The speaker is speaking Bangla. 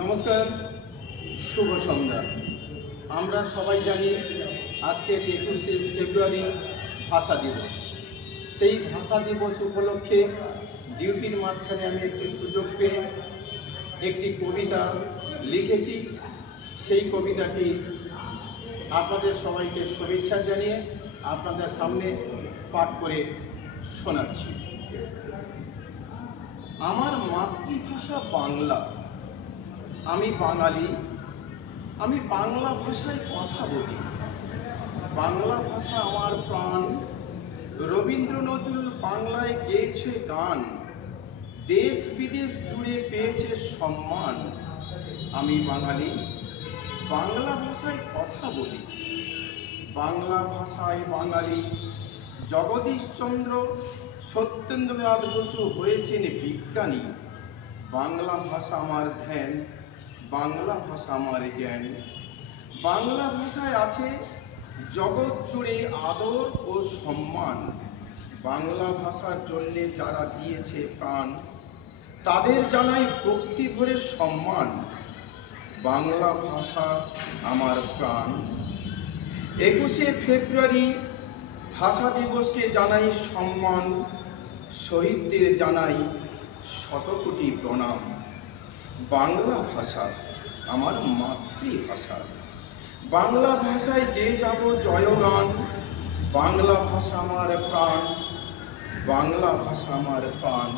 নমস্কার, শুভ সন্ধ্যা। আমরা সবাই জানি আজকে 21শে ফেব্রুয়ারি ভাষা দিবস। সেই ভাষা দিবস উপলক্ষে ডিউটির মাঝখানে আমি একটি সুযোগ পেয়ে একটি কবিতা লিখেছি। সেই কবিতাটি আপনাদের সবাইকে শুভেচ্ছা জানিয়ে আপনাদের সামনে পাঠ করে শোনাচ্ছি। আমার মাতৃভাষা বাংলা, আমি বাঙালি, আমি বাংলা ভাষায় কথা বলি। বাংলা ভাষা আমার প্রাণ। রবীন্দ্র নজরুল বাংলায় গেয়েছে গান, দেশ বিদেশ জুড়ে পেয়েছে সম্মান। আমি বাঙালি, বাংলা ভাষায় কথা বলি। বাংলা ভাষায় বাঙালি জগদীশচন্দ্র সত্যেন্দ্রনাথ বসু হয়েছেন বিজ্ঞানী। বাংলা ভাষা আমার ধ্যান, বাংলা ভাষা আমার জ্ঞান। বাংলা ভাষায় আছে জগৎ জুড়ে আদর ও সম্মান। বাংলা ভাষার জন্যে যারা দিয়েছে প্রাণ, তাদের জানাই ভক্তি ভরে সম্মান। বাংলা ভাষা আমার প্রাণ। 21শে ফেব্রুয়ারি ভাষা দিবসকে জানাই সম্মান, শহীদদের জানাই শতকোটি প্রণাম। বাংলা ভাষা আমার মাতৃভাষা, বাংলা ভাষায় গেয়ে যাব জয়গান। বাংলা ভাষা আমার প্রাণ, বাংলা ভাষা আমার প্রাণ।